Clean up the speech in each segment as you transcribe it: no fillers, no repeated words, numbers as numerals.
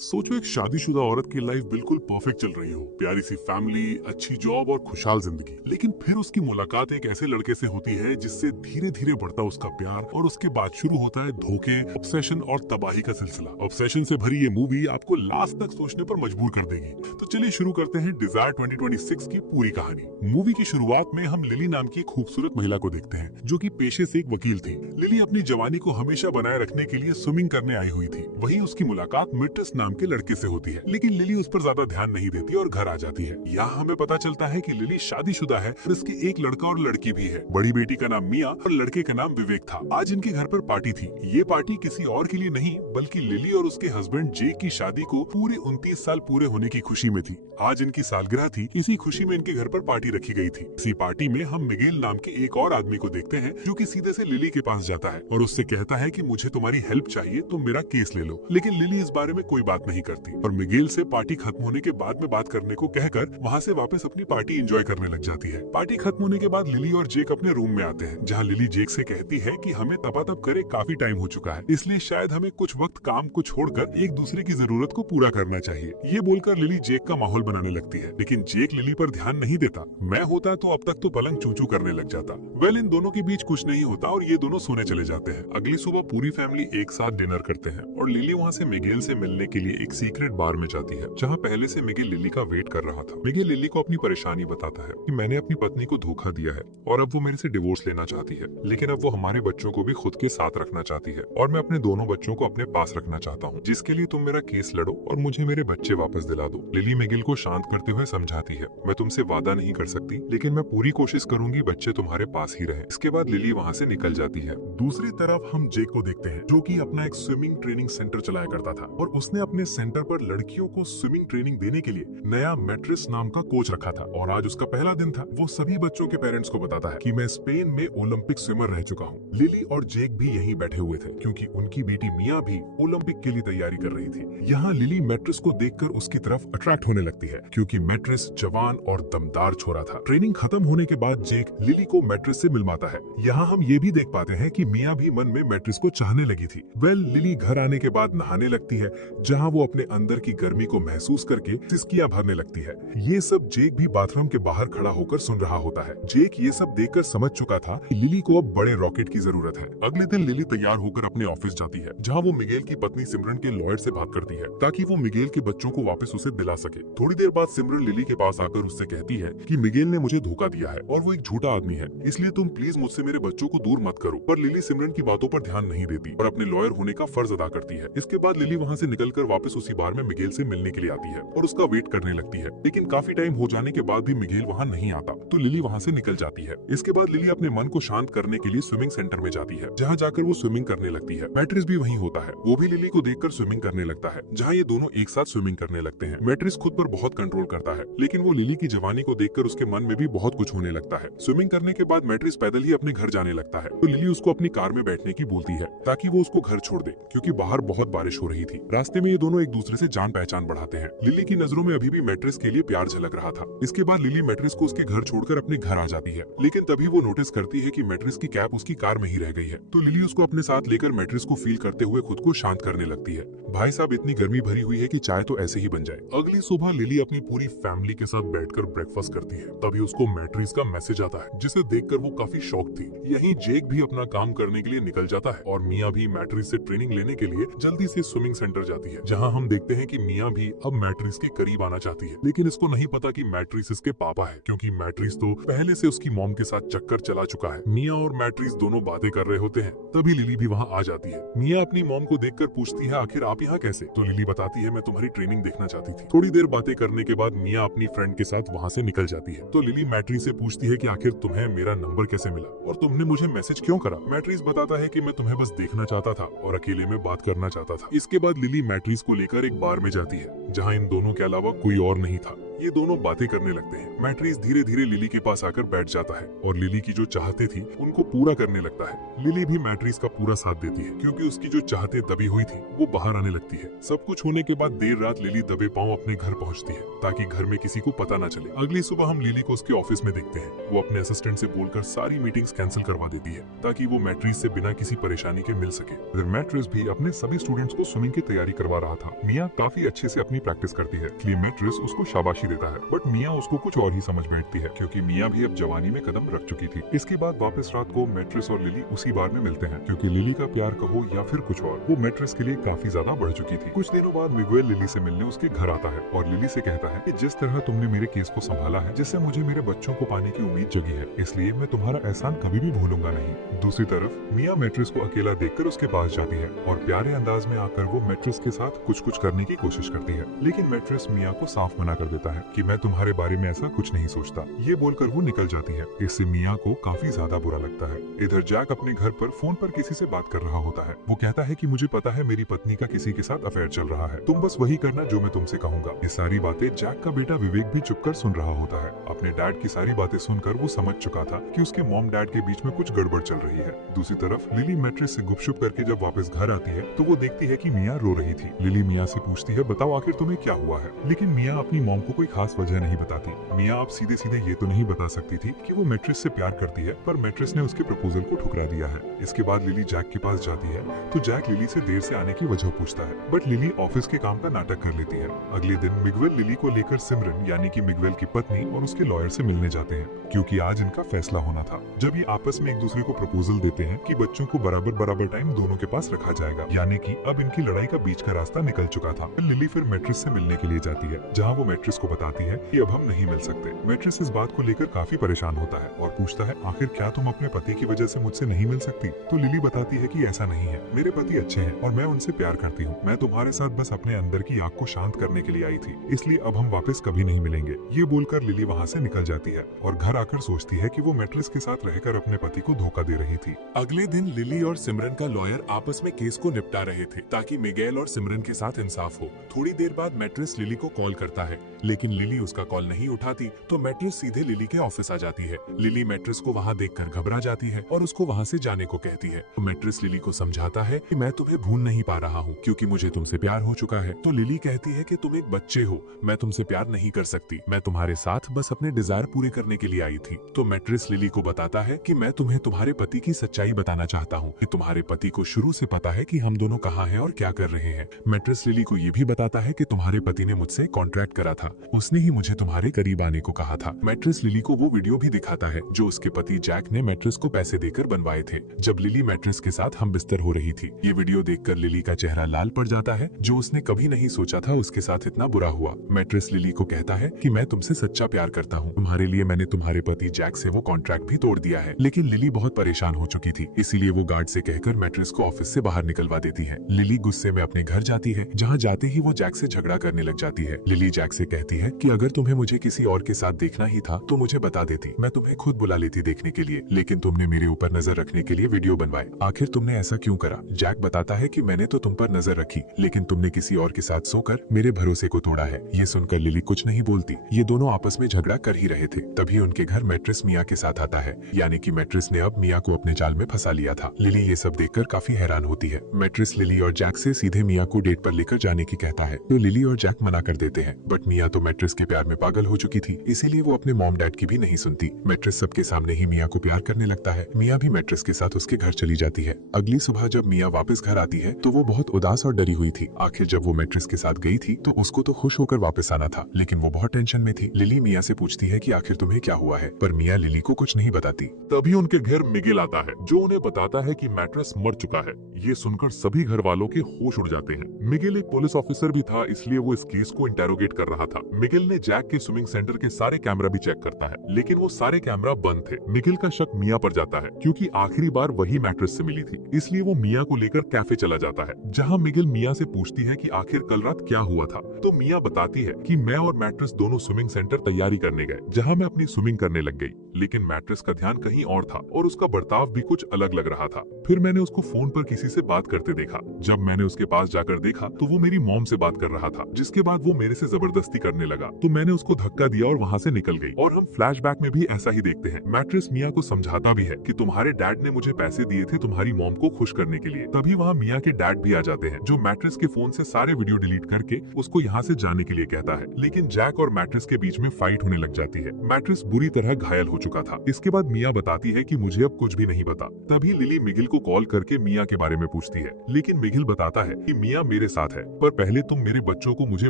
सोचो एक शादीशुदा औरत की लाइफ बिल्कुल परफेक्ट चल रही हो, प्यारी सी फैमिली, अच्छी जॉब और खुशहाल जिंदगी। लेकिन फिर उसकी मुलाकात एक ऐसे लड़के से होती है जिससे धीरे धीरे बढ़ता उसका प्यार और उसके बाद शुरू होता है धोखे, ऑब्सेशन और तबाही का सिलसिला। ऑब्सेशन से भरी ये मूवी आपको लास्ट तक सोचने पर मजबूर कर देगी। तो चलिए शुरू करते हैं डिजायर 2026 की पूरी कहानी। मूवी की शुरुआत में हम लिली नाम की खूबसूरत महिला को देखते हैं जो कि पेशे से एक वकील थी। लिली अपनी जवानी को हमेशा बनाए रखने के लिए स्विमिंग करने आई हुई थी। वहीं उसकी मुलाकात मिट्रस नाम के लड़के से होती है, लेकिन लिली उस पर ज्यादा ध्यान नहीं देती और घर आ जाती है। यहाँ हमें पता चलता है कि लिली शादीशुदा है और इसके एक लड़का और लड़की भी है। बड़ी बेटी का नाम मिया और लड़के का नाम विवेक था। आज इनके घर पर पार्टी थी। ये पार्टी किसी और के लिए नहीं बल्कि लिली और उसके हस्बैंड जेक की शादी को पूरे 29 साल पूरे होने की खुशी में थी। आज इनकी सालगिरह थी। इसी खुशी में इनके घर पर पार्टी रखी गई थी। इसी पार्टी में हम मिगेल नाम के एक और आदमी को देखते हैं जो कि सीधे से लिली के पास जाता है और उससे कहता है कि मुझे तुम्हारी हेल्प चाहिए, तुम मेरा केस ले लो। लेकिन लिली इस बारे में कोई बात नहीं करती और मिगेल से पार्टी खत्म होने के बाद में बात करने को कहकर वहाँ से वापस अपनी पार्टी एंजॉय करने लग जाती है। पार्टी खत्म होने के बाद लिली और जेक अपने रूम में आते हैं, जहाँ लिली जेक से कहती है कि हमें तपातप करे काफी टाइम हो चुका है, इसलिए शायद हमें कुछ वक्त काम को छोड़कर एक दूसरे की जरूरत को पूरा करना चाहिए। ये बोलकर लिली जेक का माहौल बनाने लगती है, लेकिन जेक लिली पर ध्यान नहीं देता। मैं होता तो अब तक तो पलंग चूचू करने लग जाता। इन दोनों के बीच कुछ नहीं होता और ये दोनों सोने चले जाते हैं। अगली सुबह पूरी फैमिली एक साथ डिनर करते हैं और लिली वहाँ से मिगेल से मिलने के लिए एक सीक्रेट बार में जाती है, जहाँ पहले से मिगेल लिली का वेट कर रहा था। मिगेल लिली को अपनी परेशानी बताता है कि मैंने अपनी पत्नी को धोखा दिया है और अब वो मेरे से डिवोर्स लेना चाहती है, लेकिन अब वो हमारे बच्चों को भी खुद के साथ रखना चाहती है और मैं अपने दोनों बच्चों को अपने पास रखना चाहता हूँ, जिसके लिए तुम मेरा केस लड़ो और मुझे मेरे बच्चे वापस दिला दो। लिली मिगेल को शांत करते हुए समझाती है, मैं तुमसे वादा नहीं कर सकती, लेकिन मैं पूरी कोशिश करूंगी बच्चे तुम्हारे पास ही रहे। इसके बाद लिली वहाँ से निकल जाती है। दूसरी तरफ हम जेक को देखते हैं जो कि अपना एक स्विमिंग ट्रेनिंग सेंटर चलाया करता था और उसने अपने सेंटर पर लड़कियों को स्विमिंग ट्रेनिंग देने के लिए नया मैट्रिस नाम का कोच रखा था और आज उसका पहला दिन था। वो सभी बच्चों के पेरेंट्स को बताता है कि मैं स्पेन में ओलंपिक स्विमर रह चुका हूँ। लिली और जेक भी यहीं बैठे हुए थे क्योंकि उनकी बेटी मिया भी ओलंपिक के लिए तैयारी कर रही थी। यहाँ लिली मैट्रिस को देखकर उसकी तरफ अट्रैक्ट होने लगती है क्योंकि मैट्रिस जवान और दमदार छोरा था। ट्रेनिंग खत्म होने के बाद जेक लिली को मैट्रिस से मिलवाता है। यहाँ हम ये भी देख पाते हैं कि मिया भी मन में मैट्रिस को चाहने लगी थी। लिली घर आने के बाद नहाने लगती है, जहाँ वो अपने अंदर की गर्मी को महसूस करके सिसकियां भरने लगती है। ये सब जेक भी बाथरूम के बाहर खड़ा होकर सुन रहा होता है। जेक ये सब देखकर समझ चुका था कि लिली को अब बड़े रॉकेट की जरूरत है। अगले दिन लिली तैयार होकर अपने ऑफिस जाती है, जहाँ वो मिगेल की पत्नी सिमरन के लॉयर से बात करती है ताकि वो मिगेल के बच्चों को वापस उसे दिला सके। थोड़ी देर बाद सिमरन लिली के पास आकर उससे कहती है कि मिगेल ने मुझे धोखा दिया है और वो एक झूठा आदमी है, इसलिए तुम प्लीज मुझसे मेरे बच्चों को दूर मत करो। पर लिली सिमरन की बातों पर ध्यान नहीं देती और अपने लॉयर होने का फर्ज अदा करती है। इसके बाद लिली वहाँ से निकलकर वापस उसी बार में मिगेल से मिलने के लिए आती है और उसका वेट करने लगती है, लेकिन काफी टाइम हो जाने के बाद भी मिगेल वहाँ नहीं आता तो लिली वहाँ से निकल जाती है। इसके बाद लिली अपने मन को शांत करने के लिए स्विमिंग सेंटर में जाती है, जहाँ जाकर वो स्विमिंग करने लगती है। मैट्रिस भी वहीं होता है, वो भी लिली को देखकर स्विमिंग करने लगता है, जहाँ ये दोनों एक साथ स्विमिंग करने लगते हैं। मैट्रिस खुद पर बहुत कंट्रोल करता है, लेकिन वो लिली की जवानी को देखकर उसके मन में भी बहुत कुछ होने लगता है। स्विमिंग करने के बाद मैट्रिस पैदल ही अपने घर जाने लगता है तो लिली उसको अपनी कार में बैठने की बोलती है ताकि वो उसको घर छोड़ दे, क्योंकि बाहर बहुत बारिश हो रही थी। रास्ते में ये दोनों एक दूसरे से जान पहचान बढ़ाते हैं। लिली की नजरों में अभी भी मैट्रिस के लिए प्यार झलक रहा था। इसके बाद लिली मैट्रिस को उसके घर छोड़कर अपने घर आ जाती है, लेकिन तभी वो नोटिस करती है कि मैट्रिस की कैप उसकी कार में ही रह गई है। तो लिली उसको अपने साथ लेकर मैट्रिस को फील करते हुए खुद को शांत करने लगती है। भाई साहब, इतनी गर्मी भरी हुई है कि चाय तो ऐसे ही बन जाए। अगली सुबह लिली अपनी पूरी फैमिली के साथ बैठकर ब्रेकफास्ट करती है, तभी उसको मैट्रिस का मैसेज आता है, जिसे देखकर वो काफी शॉक थी। यहीं जेक भी अपना काम करने के लिए निकल जाता है और मिया भी मैट्रिस से ट्रेनिंग लेने के लिए जल्दी से स्विमिंग सेंटर जाती है, जहाँ हम देखते हैं कि मिया भी अब मैट्रिस के करीब आना चाहती है, लेकिन इसको नहीं पता कि मैट्रिस इसके पापा है, क्योंकि मैट्रिस तो पहले से उसकी मॉम के साथ चक्कर चला चुका है। मिया और मैट्रिस दोनों बातें कर रहे होते हैं, तभी लिली भी वहाँ आ जाती है। मिया अपनी मॉम को देखकर पूछती है, आखिर आप यहाँ कैसे? तो लिली बताती है, मैं तुम्हारी ट्रेनिंग देखना चाहती थी। थोड़ी देर बातें करने के बाद मिया अपनी फ्रेंड के साथ वहाँ से निकल जाती है। तो लिली मैट्रिस से पूछती है कि आखिर तुम्हें मेरा नंबर कैसे मिला और तुमने मुझे मैसेज क्यों करा? मैट्रिस बताता है कि मैं तुम्हें बस देखना चाहता था और अकेले में बात करना चाहता था। इसके बाद लिली मैट्रिस को लेकर एक बार में जाती है, जहाँ इन दोनों के अलावा कोई और नहीं था। ये दोनों बातें करने लगते हैं। मैट्रिस धीरे धीरे लिली के पास आकर बैठ जाता है और लिली की जो चाहते थी उनको पूरा करने लगता है। लिली भी मैट्रिस का पूरा साथ देती है क्योंकि उसकी जो चाहते दबी हुई थी वो बाहर आने लगती है। सब कुछ होने के बाद देर रात लिली दबे पांव अपने घर पहुंचती है ताकि घर में किसी को पता न चले। अगली सुबह हम लिली को उसके ऑफिस में देखते हैं। वो अपने असिस्टेंट से बोलकर सारी मीटिंग्स कैंसिल करवा देती है ताकि वो मैट्रिस से बिना किसी परेशानी के मिल सके। फिर मैट्रिस भी अपने सभी स्टूडेंट्स को स्विमिंग की तैयारी करवा रहा था। मिया काफी अच्छे से अपनी प्रैक्टिस करती है इसलिए मैट्रिस उसको शाबाशी देता है, बट मिया उसको कुछ और ही समझ बैठती है क्योंकि मिया भी अब जवानी में कदम रख चुकी थी। इसके बाद वापस रात को मैट्रिस और लिली उसी बार में मिलते हैं क्योंकि लिली का प्यार कहो या फिर कुछ और, वो मैट्रिस के लिए काफी ज्यादा बढ़ चुकी थी। कुछ दिनों बाद मिगुएल लिली से मिलने उसके घर आता है और लिली से कहता है कि जिस तरह तुमने मेरे केस को संभाला है, जिससे मुझे मेरे बच्चों को पाने की उम्मीद जगी है, इसलिए मैं तुम्हारा एहसान कभी भी भूलूंगा नहीं। दूसरी तरफ मिया मैट्रिस को अकेला देखकर उसके पास जाती है और प्यारे अंदाज में आकर वो मैट्रिस के साथ कुछ करने की कोशिश करती है, लेकिन मैट्रिस मिया को साफ मना कर देता है कि मैं तुम्हारे बारे में ऐसा कुछ नहीं सोचता। ये बोलकर वो निकल जाती है। इससे मिया को काफी ज्यादा बुरा लगता है। इधर जैक अपने घर पर फोन पर किसी से बात कर रहा होता है। वो कहता है कि मुझे पता है मेरी पत्नी का किसी के साथ अफेयर चल रहा है, तुम बस वही करना जो मैं तुमसे कहूंगा। ये सारी बातें जैक का बेटा विवेक भी चुपकर सुन रहा होता है। अपने डैड की सारी बातें सुनकर वो समझ चुका था कि उसके मॉम डैड के बीच में कुछ गड़बड़ चल रही है। दूसरी तरफ लिली मैट्रिस से गुपशुप करके जब वापस घर आती है तो वो देखती है कि मिया रो रही थी। लिली मिया से पूछती है, बताओ आखिर तुम्हें क्या हुआ है? लेकिन मिया अपनी मॉम को कोई खास वजह नहीं बताती। मिया अब सीधे सीधे ये तो नहीं बता सकती थी कि वो मैट्रिस से प्यार करती है, पर मैट्रिस ने उसके प्रपोजल को ठुकरा दिया है। इसके बाद लिली जैक के पास जाती है तो जैक लिली से देर से आने की वजह पूछता है, बट लिली ऑफिस के काम का नाटक कर लेती है। अगले दिन मिगुएल लिली को लेकर सिमरन यानी कि मिगुएल की पत्नी और उसके लॉयर से मिलने जाते हैं क्योंकि आज इनका फैसला होना था। जब ये आपस में एक दूसरे को प्रपोजल देते हैं कि बच्चों को बराबर टाइम दोनों के पास रखा जाएगा, यानी कि अब इनकी लड़ाई का बीच का रास्ता निकल चुका था। लिली फिर मैट्रिस से मिलने के लिए जाती है जहाँ वो मैट्रिस को बताती है कि अब हम नहीं मिल सकते। मैट्रिस इस बात को लेकर काफी परेशान होता है और पूछता है, आखिर क्या तुम अपने पति की वजह से मुझसे नहीं मिल सकती? तो लिली बताती है कि ऐसा नहीं है, मेरे पति अच्छे हैं और मैं उनसे प्यार करती हूँ। मैं तुम्हारे साथ बस अपने अंदर की आग को शांत करने के लिए आई थी, इसलिए अब हम वापस कभी नहीं मिलेंगे। ये बोलकर लिली वहाँ से निकल जाती है और घर आकर सोचती है कि वो मैट्रिस के साथ रहकर अपने पति को धोखा दे रही थी। अगले दिन लिली और सिमरन का लॉयर आपस में केस को निपटा रहे थे ताकि मिगेल और सिमरन के साथ इंसाफ हो। थोड़ी देर बाद मैट्रिस लिली को कॉल करता है, लेकिन लिली उसका कॉल नहीं उठाती तो मैट्रिस सीधे लिली के ऑफिस आ जाती है। लिली मैट्रिस को वहाँ देखकर घबरा जाती है और उसको वहाँ से जाने को कहती है। तो मैट्रिस लिली को समझाता है कि मैं तुम्हें भूल नहीं पा रहा हूँ क्योंकि मुझे तुमसे प्यार हो चुका है। तो लिली कहती है कि तुम एक बच्चे हो, मैं तुमसे प्यार नहीं कर सकती, मैं तुम्हारे साथ बस अपने डिजायर पूरे करने के लिए आई थी। तो मैट्रिस लिली को बताता है कि मैं तुम्हें तुम्हारे पति की सच्चाई बताना चाहता हूँ कि तुम्हारे पति को शुरू से पता है कि हम दोनों कहाँ हैं और क्या कर रहे हैं। मैट्रिस लिली को ये भी बताता है कि तुम्हारे पति ने मुझसे कॉन्ट्रैक्ट करा था, उसने ही मुझे तुम्हारे करीब आने को कहा था। मैट्रिस लिली को वो वीडियो भी दिखाता है जो उसके पति जैक ने मैट्रिस को पैसे देकर बनवाए थे जब लिली मैट्रिस के साथ हम बिस्तर हो रही थी। ये वीडियो देखकर लिली का चेहरा लाल पड़ जाता है, जो उसने कभी नहीं सोचा था उसके साथ इतना बुरा हुआ। मैट्रिस लिली को कहता है कि मैं तुमसे सच्चा प्यार करता हूँ, तुम्हारे लिए मैंने तुम्हारे पति जैक से वो कॉन्ट्रैक्ट भी तोड़ दिया है। लेकिन लिली बहुत परेशान हो चुकी थी, इसीलिए वो गार्ड से कहकर मैट्रिस को ऑफिस से बाहर निकलवा देती है। लिली गुस्से में अपने घर जाती है, जहाँ जाते ही वो जैक से झगड़ा करने लग जाती है। लिली जैक से कहती है कि अगर तुम्हें मुझे किसी और के साथ देखना ही था तो मुझे बता देती, मैं तुम्हें खुद बुला लेती देखने के लिए, लेकिन तुमने मेरे ऊपर नजर रखने के लिए वीडियो बनवाए, आखिर तुमने ऐसा क्यों करा? जैक बताता है कि मैंने तो तुम पर नजर रखी, लेकिन तुमने किसी और के साथ सोकर मेरे भरोसे को तोड़ा है। ये सुनकर लिली कुछ नहीं बोलती। ये दोनों आपस में झगड़ा कर ही रहे थे, तभी उनके घर मैट्रिस मिया के साथ आता है, यानी कि मैट्रिस ने अब मिया को अपने जाल में फंसा लिया था। लिली ये सब देखकर काफी हैरान होती है। मैट्रिस लिली और जैक से सीधे मिया को डेट पर लेकर जाने की कहता है, तो लिली और जैक मना कर देते हैं, बट मिया तो मैट्रिस के प्यार में पागल हो चुकी थी, इसीलिए वो अपने मॉम डैड की भी नहीं सुनती। मैट्रिस सबके सामने ही मिया को प्यार करने लगता है। मिया भी मैट्रिस के साथ उसके घर चली जाती है। अगली सुबह जब मिया वापस घर आती है तो वो बहुत उदास और डरी हुई थी। आखिर जब वो मैट्रिस के साथ गई थी तो उसको तो खुश होकर वापस आना था, लेकिन वो बहुत टेंशन में थी। लिली मिया से पूछती है कि आखिर तुम्हें क्या हुआ है, पर मिया लिली को कुछ नहीं बताती। तभी उनके घर मिगेल आता है, जो उन्हें बताता है कि मैट्रिस मर चुका है। ये सुनकर सभी घर वालों के होश उड़ जाते हैं। मिगेल एक पुलिस ऑफिसर भी था, इसलिए वो इस केस को इंटेरोगेट कर रहा था। मिगेल ने जैक के स्विमिंग सेंटर के सारे कैमरा भी चेक करता है, लेकिन वो सारे कैमरा बंद थे। मिगेल का शक मिया पर जाता है, क्योंकि आखिरी बार वही मैट्रिस से मिली थी, इसलिए वो मिया को लेकर कैफे चला जाता है, जहाँ मिगेल मिया से पूछती है कि आखिर कल रात क्या हुआ था। तो मिया बताती है कि मैं और मैट्रिस दोनों स्विमिंग सेंटर तैयारी करने गए, जहाँ मैं अपनी स्विमिंग करने लग गई, लेकिन मैट्रिस का ध्यान कहीं और था और उसका बर्ताव भी कुछ अलग लग रहा था। फिर मैंने उसको फोन पर किसी से बात करते देखा। जब मैंने उसके पास जाकर देखा तो वो मेरी मॉम से बात कर रहा था, जिसके बाद वो मेरे से जबरदस्ती करने लगा तो मैंने उसको धक्का दिया और वहाँ से निकल गई। और हम फ्लैशबैक में भी ऐसा ही देखते हैं। मैट्रेस मिया को समझाता भी है कि तुम्हारे डैड ने मुझे पैसे दिए थे तुम्हारी मॉम को खुश करने के लिए। तभी वहाँ मिया के डैड भी आ जाते हैं जो मैट्रेस के फोन से सारे वीडियो डिलीट करके उसको यहाँ से जाने के लिए कहता है। लेकिन जैक और मैट्रेस के बीच में फाइट होने लग जाती है। मैट्रेस बुरी तरह घायल हो चुका था। इसके बाद मिया बताती है कि मुझे अब कुछ भी नहीं पता। तभी लिली मिगिल को कॉल करके मिया के बारे में पूछती है, लेकिन मिगिल बताता है कि मिया मेरे साथ है, पर पहले तुम मेरे बच्चों को मुझे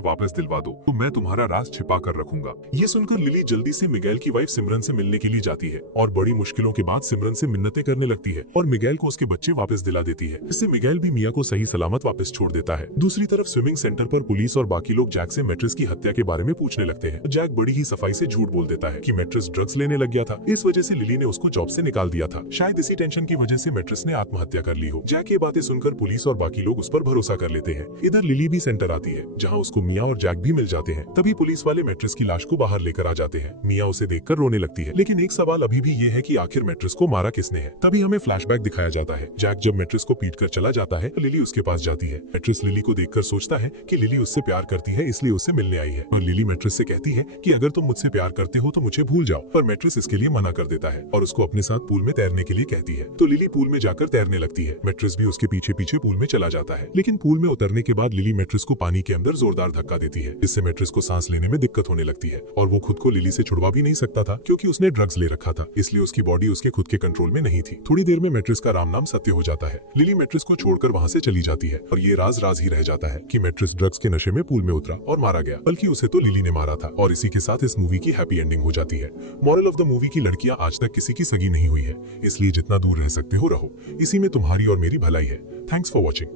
वापस दिलवा दो तो मैं तुम्हारा राज छिपा कर रखूंगा। ये सुनकर लिली जल्दी से मिगेल की वाइफ सिमरन से मिलने के लिए जाती है और बड़ी मुश्किलों के बाद सिमरन से मिन्नतें करने लगती है और मिगेल को उसके बच्चे वापस दिला देती है। इससे मिगेल भी मिया को सही सलामत वापस छोड़ देता है। दूसरी तरफ स्विमिंग सेंटर पर पुलिस और बाकी लोग जैक से मैट्रेस की हत्या के बारे में पूछने लगते हैं। जैक बड़ी ही सफाई से झूठ बोल देता है कि मैट्रेस ड्रग्स लेने लग गया था, इस वजह से लिली ने उसको जॉब से निकाल दिया था। शायद इसी टेंशन की वजह से मैट्रेस ने आत्महत्या कर ली हो। जैक ये बातें सुनकर पुलिस और बाकी लोग उस पर भरोसा कर लेते हैं। इधर लिली भी सेंटर आती है जहाँ उसको मिया और जैक भी मिल जाते हैं। तभी पुलिस वाले मैट्रेस की लाश को बाहर लेकर आ जाते हैं। मिया उसे देखकर रोने लगती है, लेकिन एक सवाल अभी भी ये है कि आखिर मैट्रेस को मारा किसने है। तभी हमें फ्लैशबैक दिखाया जाता है। जैक जब मैट्रेस को पीट कर चला जाता है तो लिली उसके पास जाती है। मैट्रेस लिली को देखकर सोचता है कि लिली उससे प्यार करती है इसलिए उससे मिलने आई है। और लिली मैट्रेस से कहती है कि अगर तुम मुझसे प्यार करते हो तो मुझे भूल जाओ, पर मैट्रेस इसके लिए मना कर देता है और उसको अपने साथ पूल में तैरने के लिए कहती है। तो लिली पूल में जाकर तैरने लगती है। मैट्रेस भी उसके पीछे पीछे पूल में चला जाता है। लेकिन पूल में उतरने के बाद लिली मैट्रेस को पानी के अंदर जोरदार धक्का देती है, जिससे मैट्रेस को सांस लेने में दिक्कत होने लगती है और वो खुद को लिली से छुड़वा भी नहीं सकता था क्योंकि उसने ड्रग्स ले रखा था, इसलिए उसकी बॉडी उसके खुद के कंट्रोल में नहीं थी। थोड़ी देर में मैट्रेस का राम नाम सत्य हो जाता है। लिली मैट्रेस को छोड़कर वहाँ से चली जाती है और ये राज राज ही रह जाता है कि मैट्रेस ड्रग्स के नशे में पूल में उतरा और मारा गया, बल्कि उसे तो लिली ने मारा था। और इसी के साथ इस मूवी की हैप्पी एंडिंग हो जाती है। मॉरल ऑफ द मूवी की लड़कियां आज तक किसी की सगी नहीं हुई है, इसलिए जितना दूर रह सकते हो रहो। इसी में तुम्हारी और मेरी भलाई है। Thanks for watching.